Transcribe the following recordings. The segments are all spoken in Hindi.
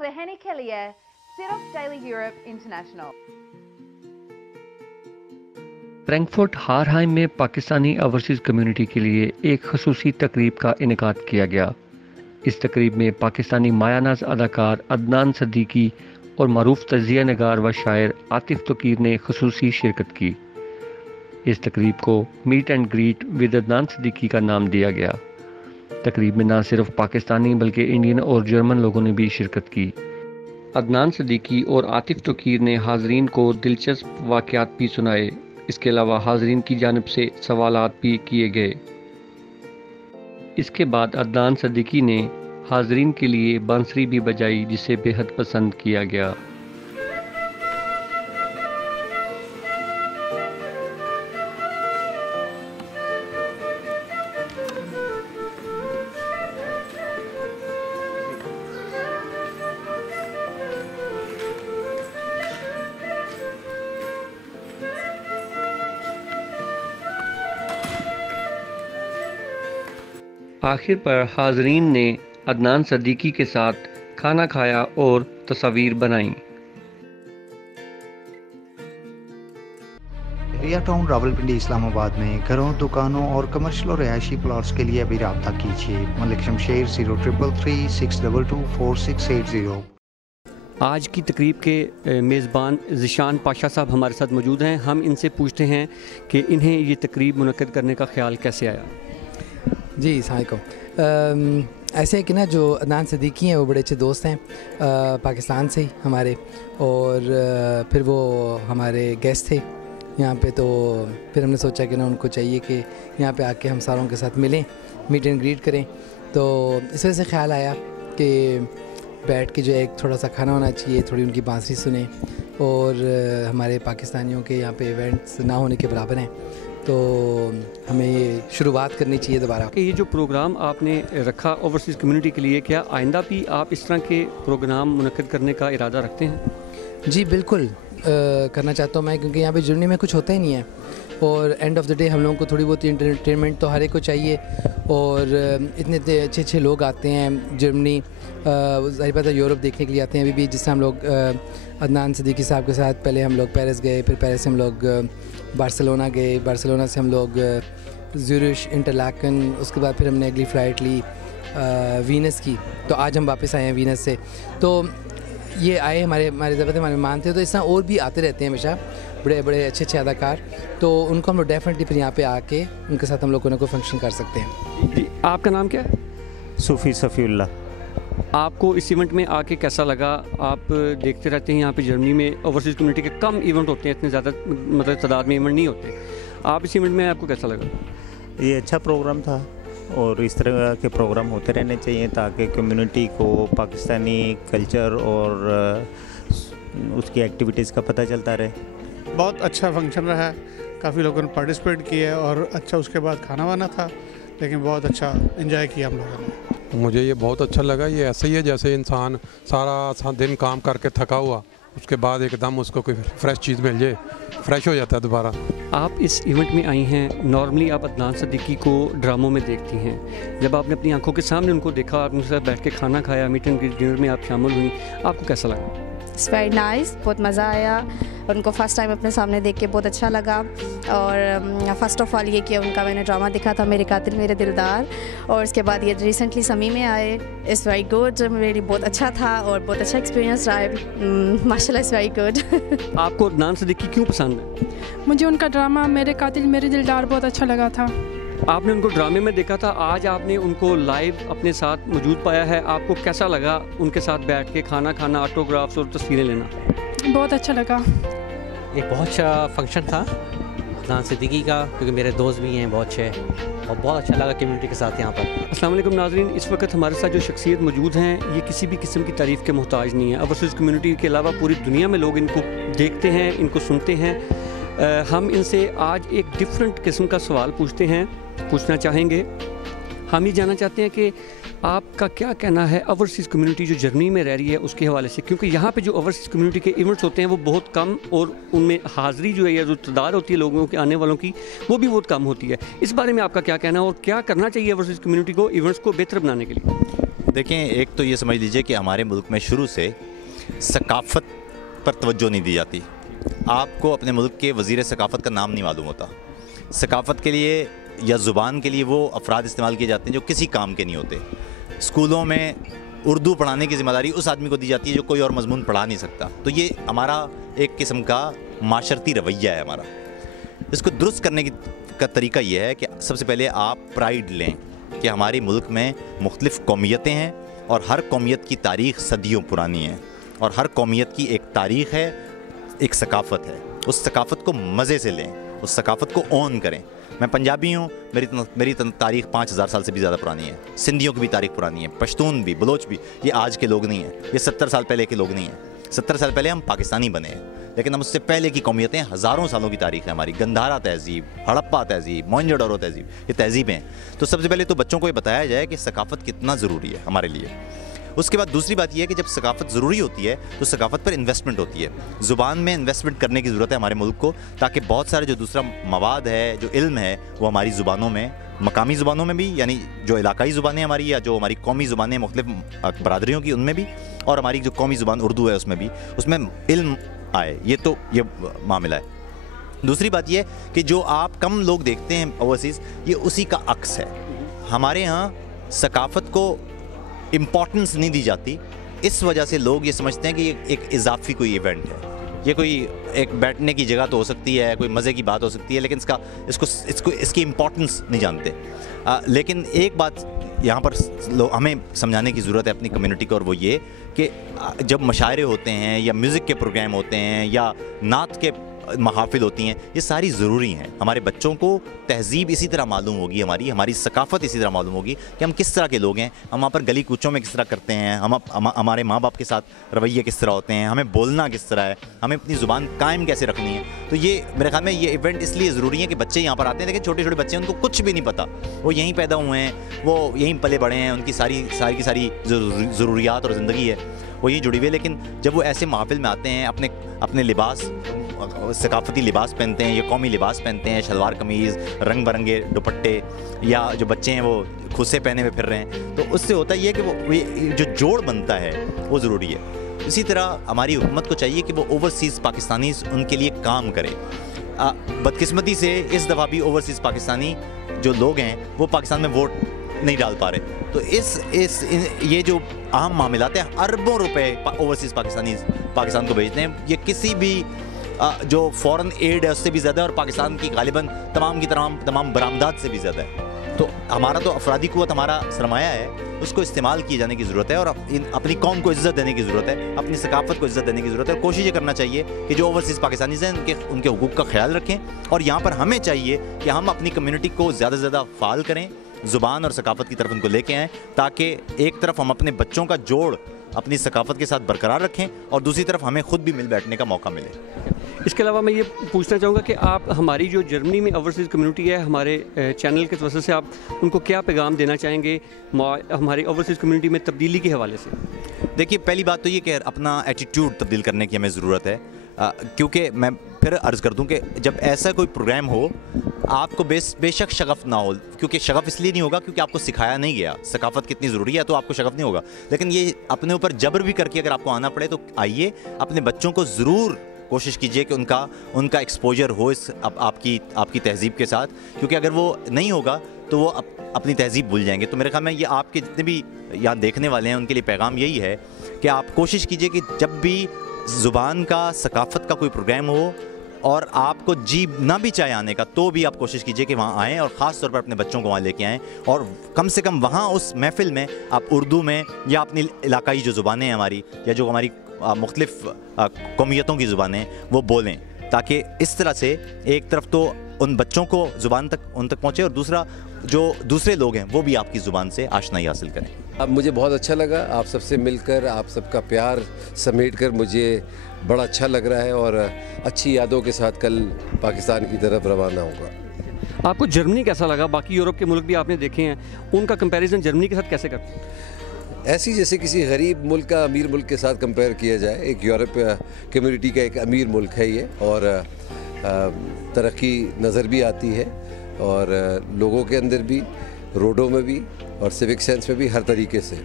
रहने के लिए सिर्फ डेली यूरोप इंटरनेशनल। फ्रैंकफर्ट हारहाइम में पाकिस्तानी ओवरसीज़ कम्युनिटी के लिए एक खसूसी तकरीब का इनेकाद किया गया। इस तकरीब में पाकिस्तानी मायानाज अदाकार अदनान सदीकी और मरूफ तजिया नगार व शायर आतिफ तोकीर ने खसूसी शिरकत की। इस तकरीब को meet and greet with Adnan Siddiqui का नाम दिया गया। तकरीब में न सिर्फ पाकिस्तानी बल्कि इंडियन और जर्मन लोगों ने भी शिरकत की। अदनान सदीकी और आतिफ तोकीर ने हाज़रीन को दिलचस्प वाक़यात भी सुनाए। इसके अलावा हाज़रीन की जानिब से सवालात भी किए गए। इसके बाद अदनान सदीकी ने हाज़रीन के लिए बांसुरी भी बजाई, जिसे बेहद पसंद किया गया। आखिर पर हाज़रीन ने अदनान सदीकी के साथ खाना खाया और तस्वीर बनाई। रिया टाउन रावलपिंडी इस्लामाबाद में घरों, दुकानों और कमर्शियल और रिहायशी प्लॉट्स के लिए अभी रब्ता कीजिए। मलिक शमशेर 0333 622 4680। आज की तकरीब के मेज़बान ज़िशान पाशा साहब हमारे साथ मौजूद हैं। हम इनसे पूछते हैं कि इन्हें ये तकरीब मुनक्कद करने का ख़्याल कैसे आया। जी सलाम। ऐसे कि ना जो अदनान सदीकी हैं वो बड़े अच्छे दोस्त हैं पाकिस्तान से ही हमारे, और फिर वो हमारे गेस्ट थे यहाँ पे। तो फिर हमने सोचा कि ना उनको चाहिए कि यहाँ पे आके हम सारों के साथ मिलें, मीट एंड ग्रीट करें। तो इस वजह से ख्याल आया कि बैठ के जो एक थोड़ा सा खाना होना चाहिए, थोड़ी उनकी बांसुरी सुने, और हमारे पाकिस्तानियों के यहाँ पे इवेंट्स ना होने के बराबर हैं, तो हमें ये शुरुआत करनी चाहिए दोबारा। ये जो प्रोग्राम आपने रखा ओवरसीज़ कम्युनिटी के लिए, क्या आइंदा भी आप इस तरह के प्रोग्राम मुनक्कद करने का इरादा रखते हैं? जी बिल्कुल करना चाहता हूँ मैं, क्योंकि यहाँ पे जर्मनी में कुछ होता ही नहीं है, और एंड ऑफ द डे हम लोगों को थोड़ी बहुत एंटरटेनमेंट तो हर एक को चाहिए। और इतने अच्छे अच्छे लोग आते हैं जर्मनी, ज़ाहिर बात है यूरोप देखने के लिए आते हैं। अभी भी जिससे हम लोग अदनान सदीकी साहब के साथ पहले हम लोग पेरिस गए, फिर पेरिस से हम लोग बार्सिलोना गए, बार्सिलोना से हम लोग ज़ूरिश, इंटरलाकन, उसके बाद फिर हमने अगली फ़्लाइट ली वीनस की। तो आज हम वापस आए हैं वीनस से। तो ये आए हमारे ज़बरदस्त हमारे मेहमान थे। तो इस तरह और भी आते रहते हैं हमेशा बड़े बड़े अच्छे अच्छे अदाकार। तो उनको हम लोग डेफिनेटली फिर यहाँ पे आके उनके साथ हम लोग कोई फंक्शन कर सकते हैं। आपका नाम क्या है? सूफ़ी सफ़ीउल्लाह। आपको इस इवेंट में आके कैसा लगा? आप देखते रहते हैं यहाँ पे जर्मनी में ओवरसीज़ कम्युनिटी के कम इवेंट होते हैं, इतने ज़्यादा मतलब तादाद में इवेंट नहीं होते। आप इस इवेंट में आपको कैसा लगा? ये अच्छा प्रोग्राम था और इस तरह के प्रोग्राम होते रहने चाहिए ताकि कम्युनिटी को पाकिस्तानी कल्चर और उसकी एक्टिविटीज़ का पता चलता रहे। बहुत अच्छा फंक्शन रहा है, काफ़ी लोगों ने पार्टिसिपेट किया और अच्छा उसके बाद खाना वाना था, लेकिन बहुत अच्छा एंजॉय किया हम लोगों ने। मुझे ये बहुत अच्छा लगा। ये ऐसा ही है जैसे इंसान सारा दिन काम करके थका हुआ, उसके बाद एकदम उसको कोई फ्रेश चीज़ मिल जाए, फ्रेश हो जाता है दोबारा। आप इस इवेंट में आई हैं, नॉर्मली आप अदनान सदीकी को ड्रामों में देखती हैं। जब आपने अपनी आंखों के सामने उनको देखा, आप उनके साथ बैठ के खाना खाया, मीट एंड ग्रीट डिनर में आप शामिल हुई, आपको कैसा लगा? इट्स वेरी नाइस, बहुत मज़ा आया। उनको फ़र्स्ट टाइम अपने सामने देख के बहुत अच्छा लगा। और फ़र्स्ट ऑफ ऑल ये कि उनका मैंने ड्रामा देखा था मेरे कातिल मेरे दिलदार, और उसके बाद ये रिसेंटली समी में आए। इट्स वेरी गुड, मेरी बहुत अच्छा था और बहुत अच्छा एक्सपीरियंस रहा है। माशाल्लाह इट्स वेरी गुड। आपको अदनान सदीकी क्यों पसंद है? मुझे उनका ड्रामा मेरे कातिल मेरे दिलदार बहुत अच्छा लगा था। आपने उनको ड्रामे में देखा था, आज आपने उनको लाइव अपने साथ मौजूद पाया है, आपको कैसा लगा उनके साथ बैठ के खाना खाना, ऑटोग्राफ्स और तस्वीरें लेना? बहुत अच्छा लगा। एक बहुत अच्छा फंक्शन था अदनान सदीकी का, क्योंकि मेरे दोस्त भी हैं बहुत अच्छे, और बहुत अच्छा लगा कम्युनिटी के साथ यहाँ पर। अस्सलाम वालेकुम नाज़रीन, इस वक्त हमारे साथ जो शख्सियत मौजूद हैं, ये किसी भी किस्म की तारीफ़ के मोहताज नहीं है। ओवरसीज़ कम्युनिटी के अलावा पूरी दुनिया में लोग इनको देखते हैं, इनको सुनते हैं। हम इनसे आज एक डिफरेंट किस्म का सवाल पूछना चाहेंगे। हम ये जानना चाहते हैं कि आपका क्या कहना है ओवरसीज़ कम्युनिटी जो जर्मनी में रह रही है उसके हवाले से, क्योंकि यहाँ पे जो ओवरसीज़ कम्युनिटी के इवेंट्स होते हैं वो बहुत कम, और उनमें हाज़िरी जो है या जो तादाद होती है लोगों के आने वालों की वो भी बहुत कम होती है। इस बारे में आपका क्या कहना है और क्या करना चाहिए ओवरसीज़ कम्युनिटी को इवेंट्स को बेहतर बनाने के लिए? देखें, एक तो ये समझ लीजिए कि हमारे मुल्क में शुरू से सकाफ़त पर तवज्जो नहीं दी जाती। आपको अपने मुल्क के वज़ीर सकाफ़त का नाम नहीं मालूम होता। सकाफ़त के लिए या ज़ुबान के लिए वो अफराद इस्तेमाल किए जाते हैं जो किसी काम के नहीं होते। स्कूलों में उर्दू पढ़ाने की ज़िम्मेदारी उस आदमी को दी जाती है जो कोई और मजमून पढ़ा नहीं सकता। तो ये हमारा एक किस्म का माशरती रवैया है हमारा। इसको दुरुस्त करने का तरीका ये है कि सबसे पहले आप प्राइड लें कि हमारे मुल्क में मुख्तलिफ़ कौमियतें हैं और हर कौमियत की तारीख़ सदियों पुरानी है और हर कौमियत की एक तारीख़ है, एक सकाफ़त है। उस सकाफ़त को मज़े से लें, उस सकाफ़त को ऑन करें। मैं पंजाबी हूँ, मेरी तारीख़ 5000 साल से भी ज़्यादा पुरानी है। सिंधियों की भी तारीख़ पुरानी है, पश्तून भी, बलोच भी। ये आज के लोग नहीं हैं, ये 70 साल पहले के लोग नहीं हैं। 70 साल पहले हम पाकिस्तानी बने हैं, लेकिन हम उससे पहले की कौमियतें हज़ारों सालों की तारीख़ है हमारी। गंधारा तहज़ीब, हड़प्पा तहज़ीब, मोहनजोदड़ो तहज़ीब, ये तहज़ीबें हैं। तो सबसे पहले तो बच्चों को ये बताया जाए कि सकाफ़त कितना ज़रूरी है हमारे लिए। उसके बाद दूसरी बात यह है कि जब सकाफ़त ज़रूरी होती है तो सकाफ़त पर इन्वेस्टमेंट होती है। ज़ुबान में इन्वेस्टमेंट करने की ज़रूरत है हमारे मुल्क को, ताकि बहुत सारे जो दूसरा मवाद है, जो इल्म है, वो हमारी ज़ुबानों में, मकामी ज़ुबानों में भी, यानी जो इलाकाई ज़ुबानें हमारी या जो हमारी कौमी ज़ुबानें मुख्तलिफ़ बरादरियों की उनमें भी, और हमारी जो कौमी ज़ुबान उर्दू है उसमें भी, उसमें इल्म आए। ये मामला है। दूसरी बात यह कि जो आप कम लोग देखते हैं ओवरसीज़, ये उसी का अक्स है। हमारे यहाँ सकाफ़त को इम्पॉर्टेंस नहीं दी जाती। इस वजह से लोग ये समझते हैं कि ये एक इजाफी कोई इवेंट है, ये कोई एक बैठने की जगह तो हो सकती है, कोई मज़े की बात हो सकती है, लेकिन इसकी इम्पॉर्टेंस नहीं जानते। लेकिन एक बात यहाँ पर हमें समझाने की ज़रूरत है अपनी कम्युनिटी को, और वो ये कि जब मशायरे होते हैं या म्यूज़िक के प्रोग्राम होते हैं या नात के महाफिल होती हैं, ये सारी ज़रूरी हैं। हमारे बच्चों को तहज़ीब इसी तरह मालूम होगी, हमारी सकाफ़त इसी तरह मालूम होगी कि हम किस तरह के लोग हैं, हम वहाँ पर गली कूचों में किस तरह करते हैं, हमारे माँ बाप के साथ रवैये किस तरह होते हैं, हमें बोलना किस तरह है, हमें अपनी ज़ुबान कायम कैसे रखनी है। तो ये मेरे ख्याल में ये इवेंट इसलिए ज़रूरी है कि बच्चे यहाँ पर आते हैं, लेकिन छोटे छोटे बच्चे हैं, उनको कुछ भी नहीं पता, वो यहीं पैदा हुए हैं, वो यहीं पले बड़े हैं, उनकी सारी ज़रूरियात और ज़िंदगी है वो यहीं जुड़ी हुई है। लेकिन जब वो ऐसे महफिल में आते हैं, अपने लिबास, सकाफ़ती लिबास पहनते हैं या कौमी लिबास पहनते हैं, शलवार कमीज़, रंग बिरंगे दुपट्टे, या जो बच्चे हैं वो खुसे पहने हुए फिर रहे हैं, तो उससे होता ये है कि वो जो जोड़ बनता है वो ज़रूरी है। इसी तरह हमारी हुकूमत को चाहिए कि वो ओवरसीज़ पाकिस्तानीज़ उनके लिए काम करे। बदकिस्मती से इस दफ़ा भी ओवरसीज़ पाकिस्तानी जो लोग हैं वो पाकिस्तान में वोट नहीं डाल पा रहे। तो ये जो अहम मामलात हैं, अरबों रुपए ओवरसीज़ पाकिस्तान को भेजते हैं, ये किसी भी जो फ़ॉरेन एड है उससे भी ज़्यादा है, और पाकिस्तान की गालिबन तमाम बरामदात से भी ज़्यादा है। तो हमारा तो अफरादी क़ुव्वत हमारा सरमाया है, उसको इस्तेमाल किए जाने की ज़रूरत है, और अपनी कौम को इज़्ज़त देने की ज़रूरत है, अपनी सकाफ़त को इज़्ज़त देने की ज़रूरत है। कोशिश ये करना चाहिए कि जो ओवरसीज़ पाकिस्तानीज़ हैं उनके हुकूक़ का ख्याल रखें, और यहाँ पर हमें चाहिए कि हम अपनी कम्यूनिटी को ज़्यादा से ज़्यादा फ़ाल करें, ज़ुबान और सकाफ़त की तरफ उनको लेके आएँ, ताकि एक तरफ हम अपने बच्चों का जोड़ अपनी सकाफ़त के साथ बरकरार रखें और दूसरी तरफ हमें खुद भी मिल बैठने का मौका मिले। इसके अलावा मैं ये पूछना चाहूँगा कि आप हमारी जो जर्मनी में ओवरसीज़ कम्युनिटी है, हमारे चैनल के वजह से आप उनको क्या पैगाम देना चाहेंगे हमारी ओवरसीज़ कम्युनिटी में तब्दीली के हवाले से? देखिए, पहली बात तो ये कि अपना एटीट्यूड तब्दील करने की हमें ज़रूरत है, क्योंकि मैं फिर अर्ज़ कर दूं कि जब ऐसा कोई प्रोग्राम हो, आपको बेशक शगफ़ ना हो, क्योंकि शगफ़ इसलिए नहीं होगा क्योंकि आपको सिखाया नहीं गया सकाफ़त कितनी ज़रूरी है, तो आपको शगफ़ नहीं होगा। लेकिन ये अपने ऊपर जबर भी करके अगर आपको आना पड़े तो आइए, अपने बच्चों को ज़रूर कोशिश कीजिए कि उनका एक्सपोजर हो आपकी तहज़ीब के साथ, क्योंकि अगर वो नहीं होगा तो वो अपनी तहज़ीब भूल जाएंगे। तो मेरे ख्याल में ये आपके जितने भी यहाँ देखने वाले हैं उनके लिए पैगाम यही है कि आप कोशिश कीजिए कि जब भी ज़ुबान का, सकाफ़त का कोई प्रोग्राम हो और आपको जी ना भी चाहे आने का, तो भी आप कोशिश कीजिए कि वहाँ आएँ, और ख़ास तौर पर अपने बच्चों को वहाँ लेके आएँ, और कम से कम वहाँ उस महफ़िल में आप उर्दू में या अपनी इलाकाई जो ज़ुबानें हैं हमारी, या जो हमारी मुख्तलिफ़ कौमियतों की ज़ुबानें, वो बोलें, ताकि इस तरह से एक तरफ तो उन बच्चों को ज़ुबान उन तक पहुँचे, और दूसरा जो दूसरे लोग हैं वो भी आपकी ज़ुबान से आशनाई हासिल करें। अब मुझे बहुत अच्छा लगा आप सबसे मिलकर, आप सबका प्यार समेट कर मुझे बड़ा अच्छा लग रहा है, और अच्छी यादों के साथ कल पाकिस्तान की तरफ रवाना होगा। आपको जर्मनी कैसा लगा? बाकी यूरोप के मुल्क भी आपने देखे हैं, उनका कंपैरिजन जर्मनी के साथ कैसे करते हैं? ऐसी जैसे किसी गरीब मुल्क का अमीर मुल्क के साथ कंपेयर किया जाए। एक यूरोप कम्युनिटी का एक अमीर मुल्क है ये, और तरक्की नज़र भी आती है, और लोगों के अंदर भी, रोडों में भी, और सिविक सेंस में भी, हर तरीके से।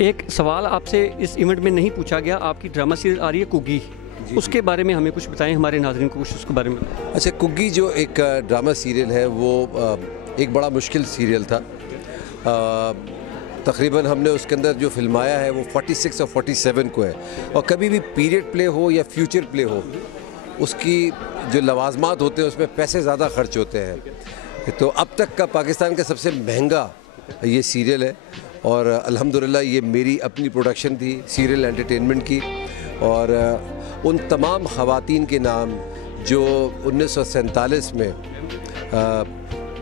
एक सवाल आपसे इस इवेंट में नहीं पूछा गया, आपकी ड्रामा सीरीज आ रही है कुग्गी, उसके बारे में हमें कुछ बताएं, हमारे नाज़रीन को कुछ उसके बारे में। अच्छा, कुग्गी जो एक ड्रामा सीरियल है वो एक बड़ा मुश्किल सीरियल था। तकरीबन हमने उसके अंदर जो फिल्माया है वो 46 और 47 को है, और कभी भी पीरियड प्ले हो या फ्यूचर प्ले हो, उसकी जो लवाजमात होते हैं उसमें पैसे ज़्यादा खर्च होते हैं। तो अब तक का पाकिस्तान का सबसे महंगा ये सीरियल है, और अल्हम्दुलिल्लाह ये मेरी अपनी प्रोडक्शन थी सीरियल एंटरटेनमेंट की। और उन तमाम ख़वातीन के नाम जो 1947 में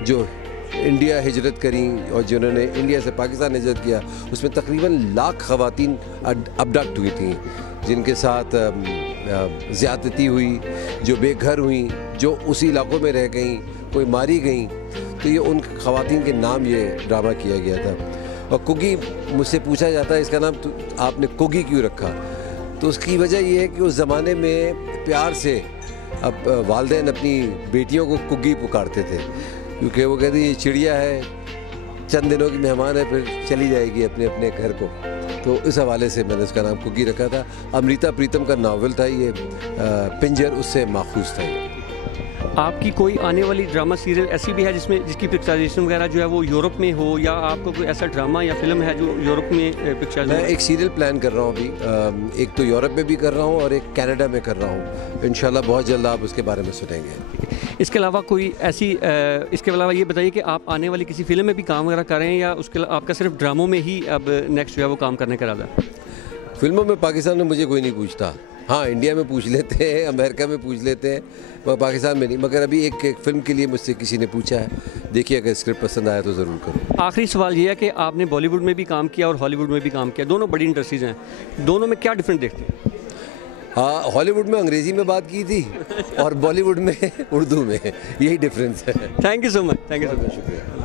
जो इंडिया हिजरत करी और जिन्होंने इंडिया से पाकिस्तान हिजरत किया, उसमें तकरीबन लाख ख़वातीन अबडक्ट हुई थी, जिनके साथ ज़्यादती हुई, जो बेघर हुई, जो उसी इलाक़ों में रह गईं, कोई मारी गईं। तो ये उन ख़वातीन के नाम ये ड्रामा किया गया था। और कुगी मुझसे पूछा जाता है इसका नाम आपने कुगी क्यों रखा, तो उसकी वजह ये है कि उस ज़माने में प्यार से अब वालिदैन अपनी बेटियों को कुगी पुकारते थे, क्योंकि वो कहती ये चिड़िया है, चंद दिनों की मेहमान है, फिर चली जाएगी अपने अपने घर को। तो इस हवाले से मैंने उसका नाम कुगी रखा था। अमृता प्रीतम का नावल था ये, पिंजर, उससे माखूज था ये। आपकी कोई आने वाली ड्रामा सीरियल ऐसी भी है जिसकी पिक्चराइजेशन वगैरह जो है वो यूरोप में हो, या आपको कोई ऐसा ड्रामा या फिल्म है जो यूरोप में पिक्चर? मैं एक सीरियल प्लान कर रहा हूँ अभी, एक तो यूरोप में भी कर रहा हूँ और एक कनाडा में कर रहा हूँ। इंशाल्लाह बहुत जल्द आप उसके बारे में सुनेंगे। इसके अलावा कोई ऐसी इसके अलावा ये बताइए कि आप आने वाली किसी फिल्म में भी काम वगैरह कर रहे हैं, या उसके आपका सिर्फ ड्रामों में ही अब नेक्स्ट जो है वो काम करने का इरादा है? फिल्मों में पाकिस्तान में मुझे कोई नहीं पूछता। हाँ, इंडिया में पूछ लेते हैं, अमेरिका में पूछ लेते हैं, मगर पाकिस्तान में नहीं। मगर अभी एक फिल्म के लिए मुझसे किसी ने पूछा है, देखिए अगर स्क्रिप्ट पसंद आया तो ज़रूर करूँ। आखिरी सवाल ये है कि आपने बॉलीवुड में भी काम किया और हॉलीवुड में भी काम किया, दोनों बड़ी इंडस्ट्रीज़ हैं, दोनों में क्या डिफरेंस देखते हैं? हाँ, हॉलीवुड में अंग्रेज़ी में बात की थी और बॉलीवुड में उर्दू में, यही डिफरेंस है। Thank you so much, thank you so much, शुक्रिया।